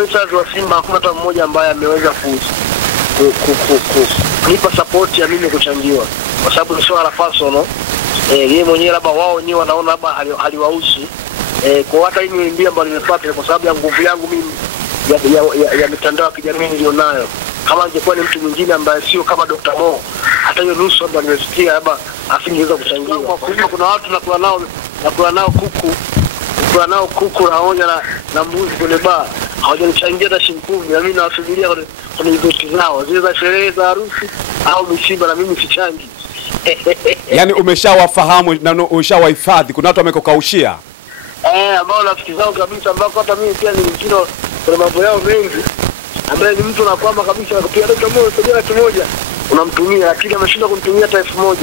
influencers wa Simba hakuna hata mmoja ambaye ameweza kunipa support ya mimi kuchangiwa, kwa sababu ni swala la personal. Yeye mwenyewe labda wao wenyewe wanaona labda haliwahusu. Kwa hata hii niambia ambayo nimepata kwa sababu ya nguvu yangu mimi ya mitandao ya kijamii nilionayo. Kama angekuwa ni mtu mwingine ambaye sio kama Dr. Mo, hata hiyo nusu ambayo nimesikia labda asingeweza kuchangia. Kuna watu nakula nao kuku pamoja na mbuzi kwenye bar, hawajanichangia hata shilingi 10, na mimi nawasubiria kwenye event zao, zile za sherehe za harusi au misiba, na mimi sichangi. Yaani umeshawafahamu na umeshawahifadhi. Kuna watu wamekokaushia ambao rafiki zao kabisa, ambao hata mimi pia ni mkino kwa mambo yao mengi, ambaye ni mtu na kwamba kabisa anakupigia Dr. Mo sogea kimoja unamtumia, lakini ameshinda kumtumia hata 1000.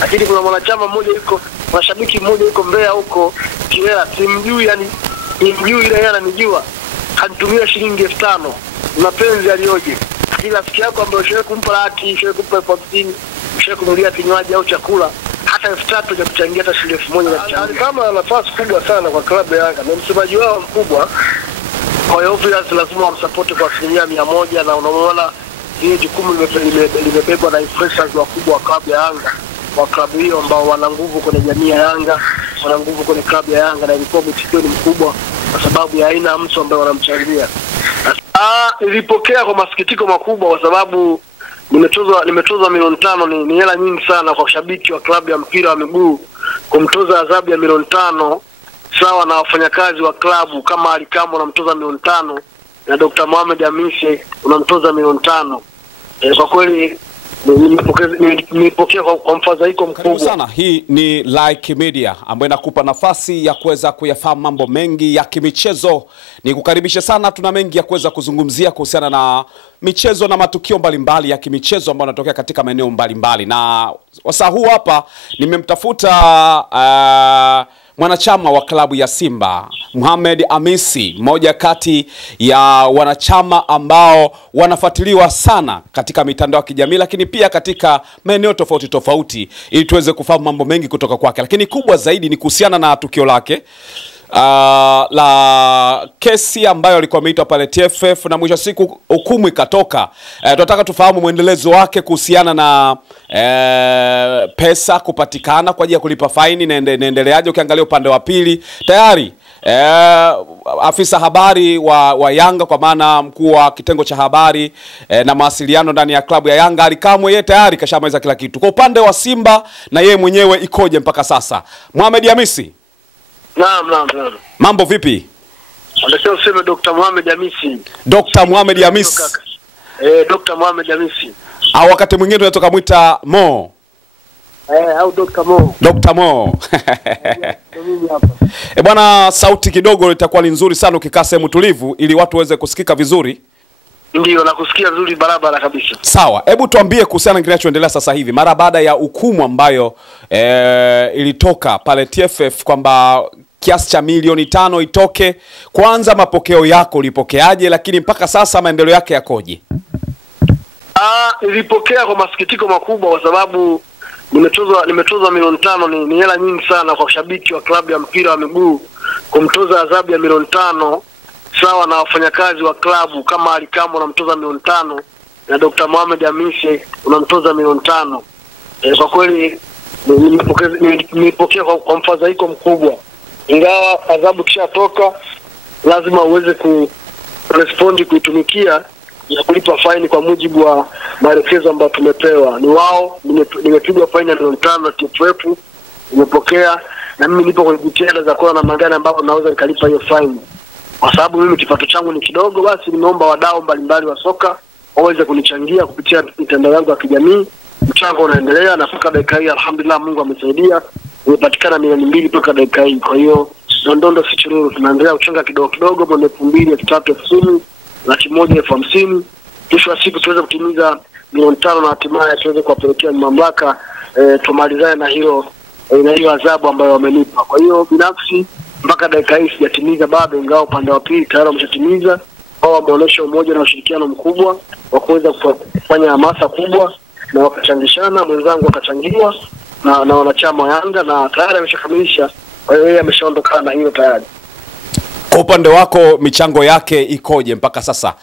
Lakini kuna mwanachama mmoja yuko, mashabiki mmoja yuko Mbeya huko Kiela, simjui, yani nimjui ile yana nijua, kanitumia shilingi 5000. Mapenzi alioje. Kila rafiki yako ambaye ushawahi kumpa laki, ushawahi kumpa 50, ushawahi kumnunulia kinywaji au chakula, hata 3000 ya kuchangia hata shilingi 1000 na kama nafasi kubwa sana kwa klabu ya Yanga, na msemaji wao mkubwa. Kwa hiyo obviously lazima wamsupport kwa 100%, na unaona hiyo jukumu limebebwa na influencers wakubwa wa klabu ya Yanga, wa klabu hiyo ambao wana nguvu kwenye jamii ya Yanga, wana nguvu kwenye klabu ya Yanga, na ilikuwa mtikio ni mkubwa kwa sababu ya aina ya mtu ambaye wanamchangia. Nilipokea kwa masikitiko makubwa kwa sababu nimetozwa milioni 5. Ni hela nyingi sana kwa shabiki wa klabu ya mpira wa miguu kumtoza adhabu ya milioni 5, sawa na wafanyakazi wa klabu kama Alikamwe unamtoza milioni 5 na Dr. Mohamed Hamisi unamtoza milioni 5. Kwa kweli nilipokea kwa mfadhaiko mkubwa. Karibu sana. Hii ni Like Media ambayo inakupa nafasi ya kuweza kuyafahamu mambo mengi ya kimichezo. Nikukaribisha sana, tuna mengi ya kuweza kuzungumzia kuhusiana na michezo na matukio mbalimbali ya kimichezo ambayo yanatokea katika maeneo mbalimbali. Na wasaa huu hapa nimemtafuta mwanachama wa klabu ya Simba, Mohamed Hamisi, mmoja kati ya wanachama ambao wanafuatiliwa sana katika mitandao ya kijamii, lakini pia katika maeneo tofauti tofauti, ili tuweze kufahamu mambo mengi kutoka kwake. Lakini kubwa zaidi ni kuhusiana na tukio lake la kesi ambayo alikuwa ameitwa pale TFF, na mwisho siku hukumu ikatoka. Tunataka tufahamu muendelezo wake kuhusiana na pesa kupatikana kwa ajili ya kulipa faini na endeleaje. Ukiangalia upande wa pili tayari afisa habari wa Yanga, kwa maana mkuu wa kitengo cha habari na mawasiliano ndani ya klabu ya Yanga, Alikamwe, yeye tayari kashamaliza kila kitu. Kwa upande wa Simba na yeye mwenyewe ikoje mpaka sasa? Mohamed Hamisi. Naam. Mambo vipi? Unataka useme Dr. Mohamed Hamisi. Dr. Mohamed Hamisi. Dr. Mohamed Hamisi. Au wakati mwingine tunatoka muita Mo. Au Dr. Mo. Dr. Mo. Mimi hapa. Bwana, sauti kidogo itakuwa ni nzuri sana ukikaa sehemu tulivu ili watu waweze kusikika vizuri. Ndio, nakusikia vizuri barabara kabisa. Sawa, hebu tuambie kuhusiana na kinachoendelea sasa hivi mara baada ya hukumu ambayo ilitoka pale TFF kwamba kiasi cha milioni 5 itoke. Kwanza mapokeo yako ulipokeaje, lakini mpaka sasa maendeleo yake yakoje? Nilipokea kwa masikitiko makubwa kwa sababu nimetozwa milioni 5. Ni hela nyingi sana kwa shabiki wa klabu ya mpira wa miguu kumtoza adhabu ya milioni 5, sawa na wafanyakazi wa klabu kama Alikamwe unamtoza milioni 5 na Dr. Mohamed Hamisi unamtoza milioni 5. Kwa kweli nilipokea kwa mfadhaiko mkubwa. Ingawa adhabu kishatoka, lazima uweze kurespond kuitumikia na kulipa faini kwa mujibu wa maelekezo ambayo tumepewa. Ni wao, nimepigwa faini ya milioni 5 na TFF, nimepokea, na mimi nipo kwenye jitihada za kuona namna gani ambapo naweza nikalipa hiyo faini. Kwa sababu mimi kipato changu ni kidogo, basi nimeomba wadau mbalimbali wa soka waweze kunichangia kupitia mitandao yangu ya kijamii. Mchango unaendelea na mpaka dakika hii alhamdulillah Mungu amesaidia, nimepatikana milioni 2 mpaka dakika hii. Kwa hiyo ndondo si chururu, tunaendelea kuchanga kidogo kidogo, kwa 2,000, 3,000, 10,000, 1,000, 50,000. Kesho wa siku tuweze kutimiza milioni 5 na hatimaye tuweze kuwapelekea mamlaka tumalizane na hiyo adhabu ambayo wamenipa. Kwa hiyo binafsi mpaka dakika hii sijatimiza bado, ingawa upande wa pili tayari wameshatimiza. Wao wameonyesha umoja na ushirikiano mkubwa wa kuweza kufanya hamasa kubwa, na wakachangishana, mwenzangu akachangiwa na wanachama wa Yanga, na tayari ameshakamilisha. Kwa hiyo yeye ameshaondokana na hiyo tayari. Kwa upande wako michango yake ikoje mpaka sasa?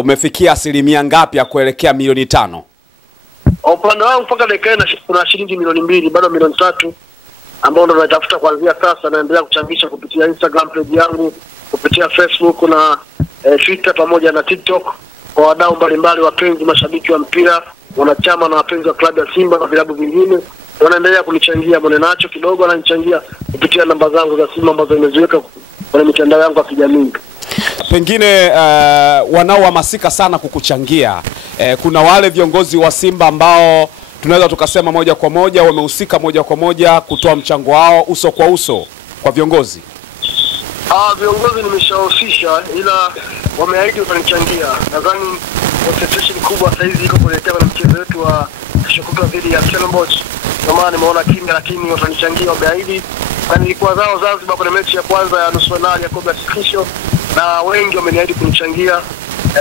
Umefikia asilimia ngapi ya kuelekea milioni 5? Upande wangu mpaka dakika kuna shilingi milioni 2, bado milioni 3 ambao ndo natafuta kuanzia sasa. Naendelea kuchangisha kupitia Instagram page yangu, kupitia Facebook na Twitter pamoja na TikTok kwa wadau mbalimbali, wapenzi, mashabiki wa mpira, wanachama na wapenzi wa klabu ya Simba na vilabu vingine. Wanaendelea kunichangia, Mwanenacho kidogo ananichangia kupitia namba zangu za simu ambazo nimeziweka kwenye mitandao yangu ya kijamii. Pengine wanaohamasika sana kukuchangia, kuna wale viongozi wa Simba ambao tunaweza tukasema moja kwa moja wamehusika moja kwa moja kutoa mchango wao uso kwa uso kwa viongozi? Viongozi nimeshahusisha, ila wameahidi watanichangia. Nadhani concentration kubwa sasa hizi iko kuelekea kwenye mchezo wetu wa Shokota dhidi ya Stellenbosch. Kwa maana nimeona kimya, lakini watanichangia, wameahidi. Na nilikuwa zao Zanzibar kwenye mechi ya kwanza ya nusu finali ya kombe la shirikisho, na wengi wameniahidi kunichangia.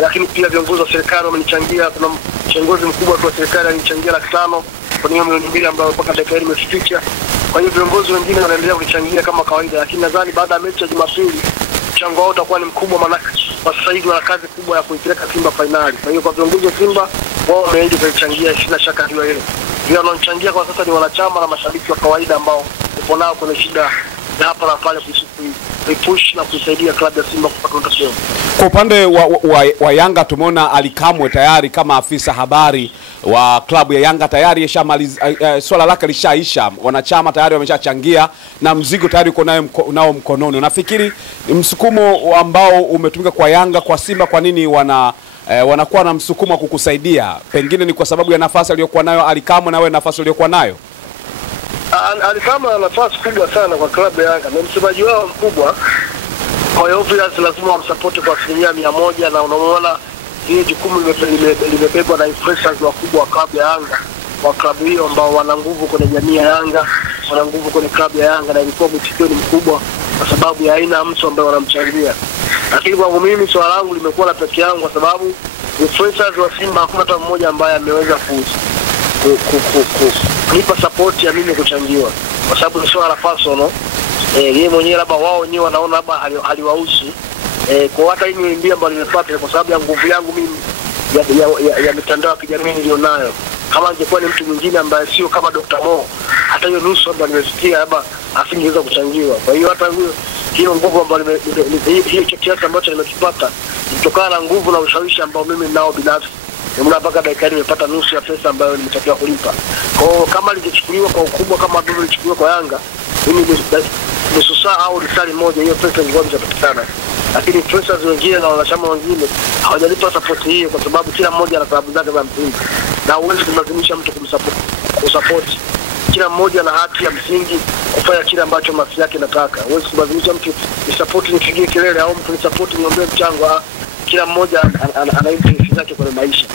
Lakini pia viongozi wa serikali wamenichangia. Kuna kiongozi mkubwa wa serikali alinichangia 500,000 kwa milioni 2 ambayo mpaka dakika hii imefikia. Kwa hiyo viongozi wengine wanaendelea kunichangia kama kawaida, lakini nadhani baada ya mechi ya Jumapili mchango wao utakuwa ni mkubwa, maana kwa sasa hivi wana kazi kubwa ya kuipeleka Simba finali. Kwa hiyo kwa viongozi wa Simba, wao wameahidi kunichangia, sina shaka hiyo ile. Ndio wananichangia kwa sasa ni wanachama na mashabiki wa kawaida ambao upo nao kwenye shida na hapa na pale kuipush na kusaidia klabu ya Simba kupata matokeo. Kwa upande wa Yanga tumeona Ali Kamwe tayari kama afisa habari wa klabu ya Yanga tayari yashamaliza, swala lake lishaisha, wanachama tayari wameshachangia na mzigo tayari uko nao mkononi. Unafikiri msukumo ambao umetumika kwa Yanga kwa Simba, kwa nini wanakuwa na msukumo kukusaidia? Pengine ni kwa sababu ya nafasi aliyokuwa nayo Ali Kamwe na wewe nafasi aliyokuwa nayo? Ali Kamwe ana nafasi kubwa sana kwa klabu ya Yanga, ni msemaji wao mkubwa. Kwa hiyo obviously lazima wamsupport kwa 100%, na unaona hii jukumu limebebwa na influencers wakubwa wa klabu ya Yanga, wa klabu hiyo ambao wana nguvu kwenye jamii ya Yanga, wana nguvu kwenye klabu ya Yanga, na ilikuwa mtikio ni mkubwa kwa sababu ya aina ya mtu ambaye wanamchangia. Lakini kwangu mimi swala langu limekuwa la pekee yangu, kwa sababu influencers wa Simba hakuna hata mmoja ambaye ameweza kunipa support ya mimi kuchangiwa, kwa sababu ni swala la personal. Yeye mwenyewe labda wao wenyewe wanaona labda haliwahusu. Kwa hata hii ni mbia ambayo nimepata kwa sababu ya nguvu yangu mimi ya mitandao ya kijamii nilionayo. Kama angekuwa ni mtu mwingine ambaye sio kama Dr. Mo, hata hiyo nusu ambayo nimesikia labda asingeweza kuchangiwa. Kwa hiyo hata hiyo nguvu ambayo hiyo kiasi ambacho nimekipata kutokana na nguvu na ushawishi ambao mimi ninao binafsi, ndio mpaka dakika nimepata nusu ya pesa ambayo nimetakiwa kulipa. Kwa hiyo kama lingechukuliwa kwa ukubwa kama vile lilichukuliwa kwa Yanga, mimi nusu saa au risali moja hiyo pesa ingekuwa imepatikana. Lakini pesa wengine na wanachama wengine hawajalipa support hiyo, kwa sababu kila mmoja ana sababu zake za msingi, na huwezi kumlazimisha mtu kusupport. Kila mmoja ana haki ya msingi kufanya kile ambacho nafsi yake inataka. Huwezi kumlazimisha mtu ni support nipigie kelele au mtu ni support niombe mchango. Kila mmoja ana interest zake kwenye maisha.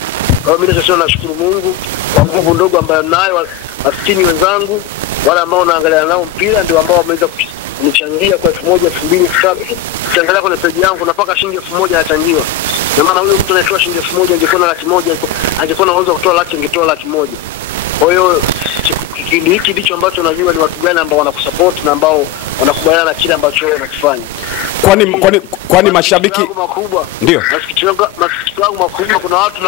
Kwa hiyo mimi nashukuru Mungu kwa nguvu ndogo ambayo nayo, maskini wenzangu wale ambao naangalia nao mpira ndio ambao wameweza kunichangia kwa 1,000, 2,000, 3,000. Ukiangalia kwenye page yangu napaka shilingi 1,000 anachangiwa. Kwa maana huyo mtu anatoa shilingi 1,000 angekuwa na 100,000, angekuwa na uwezo kutoa laki, angetoa 100,000. Kwa hiyo kipindi hiki ndicho ambacho najua ni watu gani ambao wanakusupport na ambao wanakubaliana na kile ambacho wewe unakifanya. Kwani mashabiki makubwa ndio masikitiko yangu makubwa, kuna watu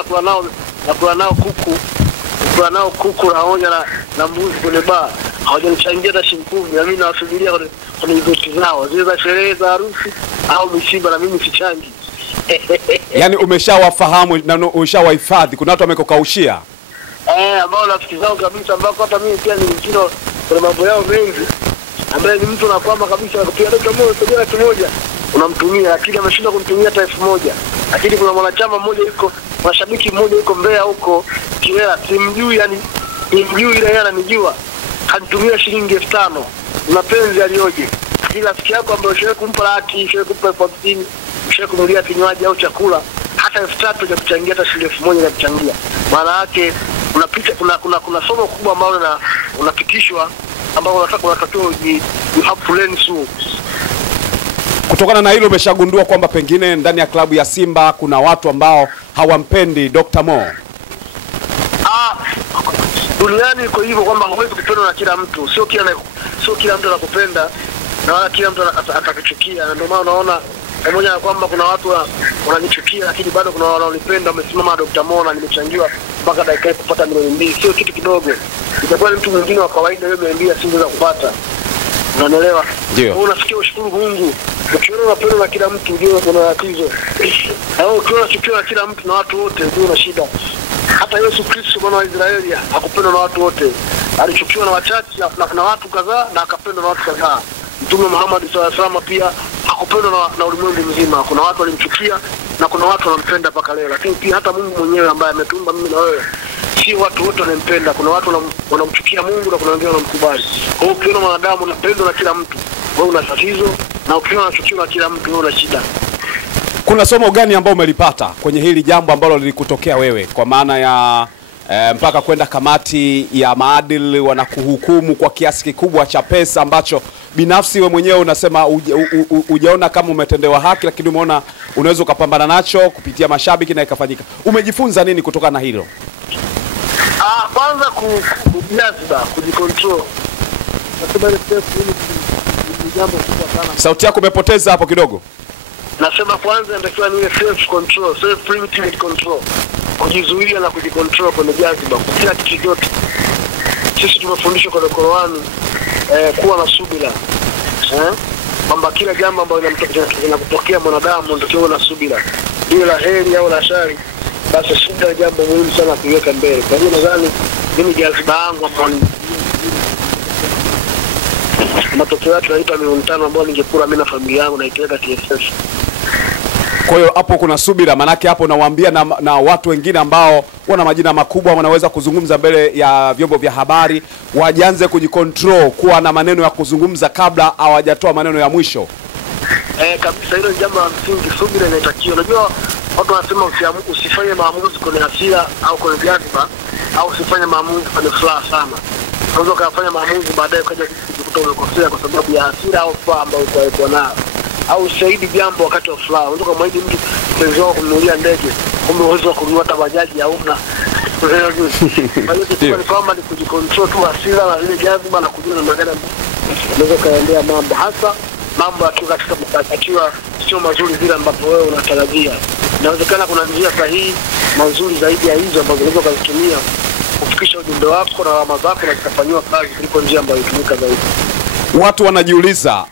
nakula nao kuku pamoja na mbuzi kwenye bar, hawajanichangia hata shilingi 10, na mimi nawasubiria kwenye event zao zile za sherehe za harusi au misiba, na mimi sichangi. Yaani umeshawafahamu na umeshawahifadhi, kuna watu wamekukaushia ambao rafiki zao kabisa, ambao hata mimi pia ni mchino kwenye mambo yao mengi, ambaye ni mtu anakwama kabisa kupiga Dr. Mo sogea 1,000 unamtumia, lakini ameshinda kumtumia hata 1,000. Lakini kuna mwanachama mmoja yuko, mashabiki mmoja yuko Mbeya huko Kilela, simjui, yani simjui, ile yana ananijua, kanitumia shilingi 5,000. Mapenzi alioje! Kila rafiki yako ambaye ushawahi kumpa laki, ushawahi kumpa 50,000, ushawahi kumnunulia kinywaji au chakula, hata 3,000 ya kuchangia, hata shilingi 1,000 ya kuchangia. Maana yake kuna somo kubwa ambalo unapitishwa ambao unatakiwa you have to learn through. Kutokana na hilo umeshagundua kwamba pengine ndani ya klabu ya Simba kuna watu ambao hawampendi Dr. Mo? Duniani iko hivyo kwamba huwezi kupendwa na kila mtu, sio kila mtu anakupenda na wala kila mtu atakuchukia. Ndio maana unaona pamoja na kwamba kuna watu wananichukia, lakini bado kuna wanaonipenda. Wamesimama Dr. Mo na nimechangiwa mpaka dakika hii kupata milioni 2, sio kitu kidogo. Itakuwa ni mtu mwingine wa kawaida yeye milioni 2 asingeweza kupata. Unanielewa? Ndio. Unafikia ushukuru Mungu. Ukiona unapendwa na kila mtu ndio kuna tatizo. Au ukiona unachukiwa na kila mtu na watu wote ndio una shida. Hata Yesu Kristo Bwana wa Israeli hakupendwa na watu wote. Alichukiwa na wachache na watu kadhaa na akapendwa na watu kadhaa. Mtume Muhammad sallallahu alaihi wasallam pia hakupendwa na ulimwengu mzima. Kuna watu walimchukia na kuna watu wanampenda mpaka leo. Lakini pia hata Mungu mwenyewe ambaye ametumba mimi na wewe, si watu wote wanampenda. Kuna watu wanamchukia Mungu na kuna wengine wanamkubali. Kwa hiyo ukiona mwanadamu unapendwa na kila mtu, wewe una tatizo, na ukiona unachukiwa na kila mtu, wewe una shida. Kuna somo gani ambalo umelipata kwenye hili jambo ambalo lilikutokea wewe, kwa maana ya mpaka kwenda kamati ya maadili wanakuhukumu kwa kiasi kikubwa cha pesa ambacho binafsi wewe mwenyewe unasema hujaona kama umetendewa haki, lakini umeona unaweza ukapambana nacho kupitia mashabiki na ikafanyika? Umejifunza nini kutoka na hilo? Kwanza kujiazba, kujicontrol. Nasema ile ni jambo kubwa sana. Sauti yako umepoteza hapo kidogo. Nasema kwanza natakiwa niwe self control, self limited control. Kujizuia na kujicontrol kwenye jaziba, kwa kila kitu chote. Sisi tumefundishwa kwa Qur'ani kuwa na subira. Kwamba kila jambo ambalo linakutokea mwanadamu ndio na subira. Iwe la heri au la shari, basi subira jambo muhimu sana kuweka mbele. Kwa hiyo nadhani mimi jaziba yangu hapo matokeo yake naipa milioni 5 ambayo ningekula mimi na familia yangu na ikiweka TFF. Kwa hiyo hapo kuna subira, manake hapo nawaambia na watu wengine ambao wana majina makubwa wanaweza kuzungumza mbele ya vyombo vya habari, wajianze kujicontrol, kuwa na maneno ya kuzungumza kabla hawajatoa maneno ya mwisho. Kabisa, hilo jambo la msingi, subira inatakiwa. Unajua watu wanasema usifanye maamuzi kwenye hasira au kwenye jaziba, au usifanye maamuzi kwenye furaha sana. Unaweza kufanya maamuzi baadaye ukaja kujikuta umekosea kwa sababu ya hasira au furaha ambayo uko nayo. Au usaidi jambo wakati wa furaha. Unaweza kumwahidi mtu mpenzi wako kumnunulia ndege, kumbe uwezo kununua hata bajaji hauna. Kwa hiyo ni kwamba ni kujicontrol tu hasira na ile jaziba na kujua namna gani unaweza kaendea mambo, hasa mambo yakiwa katika mkatakiwa sio mazuri vile ambapo wewe unatarajia. Inawezekana kuna njia sahihi mazuri zaidi ya hizo ambazo unaweza kuzitumia kufikisha ujumbe wako na alama zako na zikafanywa kazi kuliko njia ambayo itumika zaidi. Watu wanajiuliza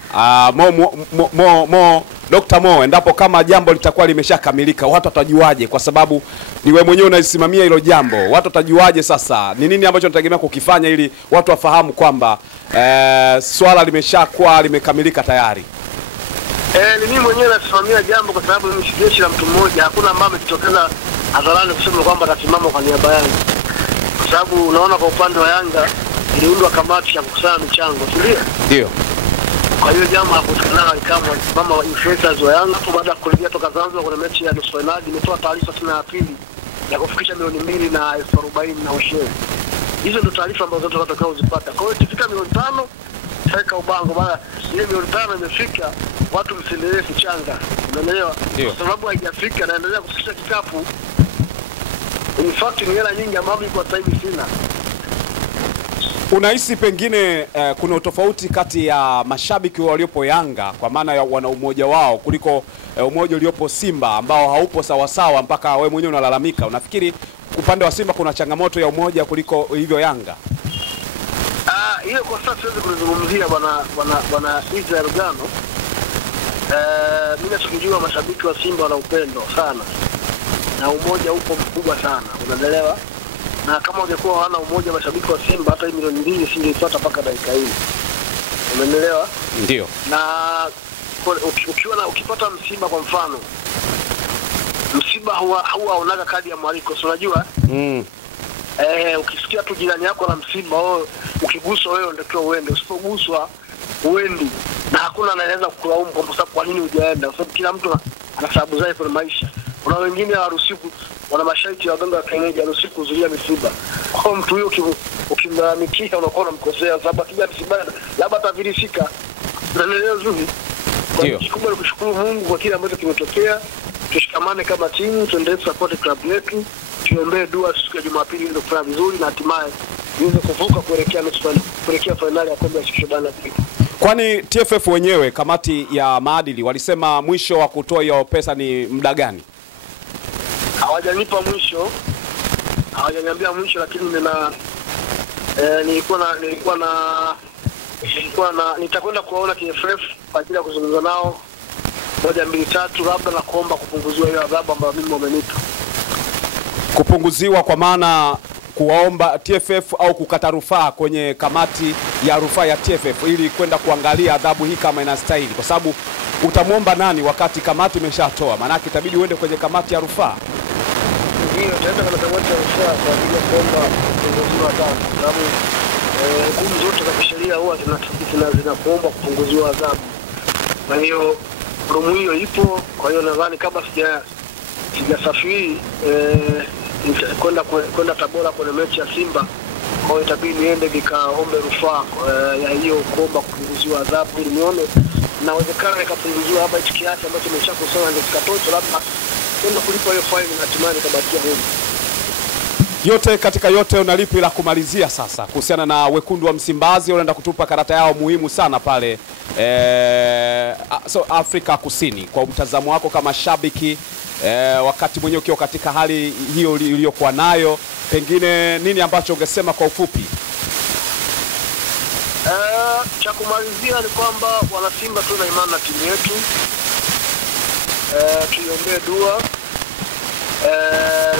Dr. Mo, endapo kama jambo litakuwa limeshakamilika, watu watajuaje? Kwa sababu ni wewe mwenyewe unaisimamia hilo jambo. Watu watajuaje sasa? Ni nini ambacho tunategemea kukifanya ili watu wafahamu kwamba swala limeshakuwa limekamilika tayari? Ni mimi mwenyewe nasimamia jambo kwa sababu mimi si jeshi la mtu mmoja. Hakuna ambaye ametokeza hadharani kusema kwamba atasimama kwa niaba yangu. Kwa sababu unaona kwa upande wa Yanga iliundwa kamati ya kukusanya michango, ndio? Ndio. Kwa hiyo jamaa hakusikana kama mama wa influencers wa Yanga tu baada ya kurejea toka Zanzibar kwenye mechi ya nusu finali imetoa taarifa tena ya pili ya kufikisha milioni 2 na 40 na usheri. Hizo ndio taarifa ambazo zote watu watakao uzipata. Kwa hiyo ikifika milioni 5 seka ubango bana, ile milioni 5 imefika, watu msiendelee kuchanga. Unaelewa? Kwa sababu haijafika na endelea kufikisha kikapu. In fact ni hela nyingi ambazo kwa sasa hivi sina. Unahisi pengine kuna utofauti kati ya mashabiki waliopo Yanga kwa maana ya wana umoja wao kuliko umoja uliopo Simba ambao haupo sawa sawa mpaka wewe mwenyewe unalalamika? Unafikiri upande wa Simba kuna changamoto ya umoja kuliko hivyo Yanga? Hiyo kwa sasa siwezi kuzungumzia bwana Israel Gano. Mimi nasukujua mashabiki wa Simba wana upendo sana. Na umoja upo mkubwa sana. Unaelewa? Na kama ungekuwa hawana umoja mashabiki wa Simba hata milioni 2 singeipata mpaka dakika hii. Umeelewa? Ndio. Na ukipata msiba kwa mfano, msiba huwa unaga kadi ya mwaliko, si unajua? Ukisikia tu jirani yako na msiba, ukiguswa wewe ndio uende, usipoguswa uendi. Na hakuna anaweza kukulaumu kwa sababu kwa nini hujaenda, kwa sababu kila mtu ana sababu zake kwa maisha. Kuna wengine hawaruhusiwi, wana masharti ya waganga wa kienyeji hawaruhusiwi kuzuia misiba. Kwa mtu huyo ukimlalamikia unakuwa unamkosea, sababu akija msiba labda atavirishika. Unaelewa vizuri? Ndio. Kikubwa ni kushukuru Mungu kwa kile ambacho kimetokea. Tushikamane kama timu, tuendelee support club yetu. Tuombee dua siku ya Jumapili iweze kufanya vizuri na hatimaye iweze kuvuka kuelekea finali ya kombe la shirikisho barani Afrika. Kwani TFF wenyewe kamati ya maadili walisema mwisho wa kutoa hiyo pesa ni muda gani? Hawajanipa mwisho. Hawajaniambia mwisho, lakini nitakwenda kuwaona TFF kwa ajili ya kuzungumza nao 1 2 3 labda na kuomba kupunguziwa hiyo adhabu ambayo mimi wamenipa. Kupunguziwa kwa maana kuwaomba TFF au kukata rufaa kwenye kamati ya rufaa ya TFF ili kwenda kuangalia adhabu hii kama inastahili, kwa sababu utamwomba nani wakati kamati imeshatoa? Maana itabidi uende kwenye kamati ya rufaa. Ndio, tutaenda kwenye kamati ya rufaa kwa ajili ya kuomba kupunguziwa adhabu, sababu hukumu zote za kisheria huwa zinakuomba kupunguziwa adhabu. Na hiyo rumu hiyo ipo. Kwa hiyo nadhani kama sijasafiri kwenda Tabora kwenye mechi ya Simba, kwa hiyo itabidi niende nikaombe rufaa ya hiyo kuomba kupunguziwa adhabu, ili nione inawezekana ikapunguziwa hapa hichi kiasi ambacho nimeshakusanya ndio kikatosha, labda kwenda kulipa hiyo faini na hatimaye nitabakia huru. Yote katika yote, unalipi la kumalizia sasa kuhusiana na wekundu wa Msimbazi? Wanaenda kutupa karata yao muhimu sana pale Afrika Kusini. Kwa mtazamo wako kama shabiki, wakati mwenyewe ukiwa katika hali hiyo iliyokuwa nayo, pengine nini ambacho ungesema kwa ufupi? Cha kumalizia ni kwamba wana Simba tuna imani na timu yetu. Tuiombee dua.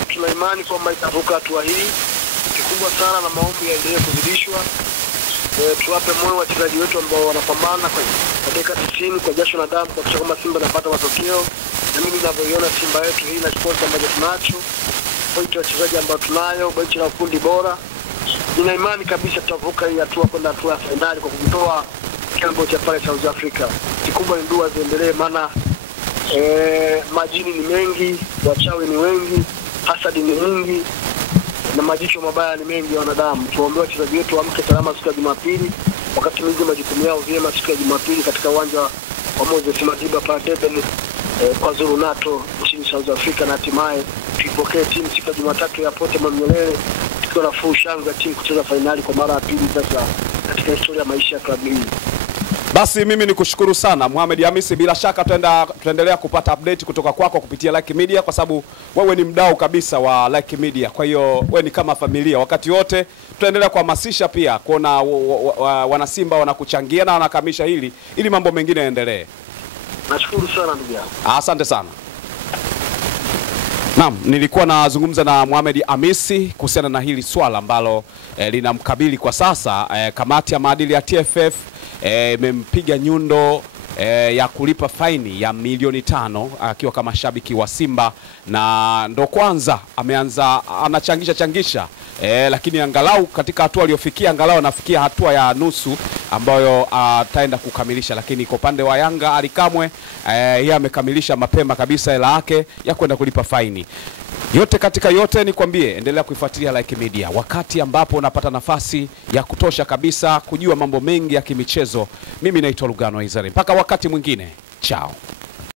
Tuna imani kwamba itavuka hatua hii. Kikubwa sana na maombi yaendelee kuzidishwa. Tuwape moyo wachezaji wetu ambao wanapambana kwa dakika 90 kwa jasho na damu kuhakikisha kwamba Simba inapata matokeo. Na mimi ninavyoiona Simba yetu hii na kikosi ambacho tunacho, pointi ya wachezaji ambao tunayo, benchi la ufundi bora, nina imani kabisa tutavuka hii hatua kwenda hatua ya finali kwa kutoa kiambo cha pale South Africa. Kikubwa ni dua ziendelee, maana majini ni mengi, wachawi ni wengi, hasadi ni nyingi na majicho mabaya ni mengi ya wanadamu. Tuombe wachezaji wetu waamke salama siku ya Jumapili, wakati mwingi majukumu yao vyema siku ya Jumapili katika uwanja wa Moses Madiba pale Durban kwa Zulu Nato nchini South Africa, na hatimaye tuipokee timu siku ya Jumatatu ya Pote Manyelele tukiwa na full shangwe timu kucheza finali kwa mara ya pili sasa katika historia ya maisha ya klabu hii. Basi mimi nikushukuru sana Mohamed Hamisi, bila shaka tutaendelea kupata update kutoka kwako kupitia Like Media, kwa sababu wewe ni mdau kabisa wa Like Media. Kwa hiyo wewe ni kama familia, wakati wote tutaendelea kuhamasisha pia kuona wana Simba wanakuchangia na wanakamisha hili ili mambo mengine yaendelee. Nashukuru sana ndugu yangu. Asante sana. Naam, nilikuwa nazungumza na Mohamed Hamisi kuhusiana na hili swala ambalo linamkabili kwa sasa. Kamati ya maadili ya TFF imempiga nyundo ya kulipa faini ya milioni 5 akiwa kama shabiki wa Simba, na ndo kwanza ameanza anachangisha lakini angalau katika hatua aliyofikia, angalau anafikia hatua ya nusu ambayo ataenda kukamilisha. Lakini kwa upande wa Yanga Alikamwe yeye amekamilisha mapema kabisa hela yake ya kwenda kulipa faini. Yote katika yote nikwambie, endelea kuifuatilia Like Media wakati ambapo unapata nafasi ya kutosha kabisa kujua mambo mengi ya kimichezo. Mimi naitwa Lugano Izari. Mpaka wakati mwingine, chao.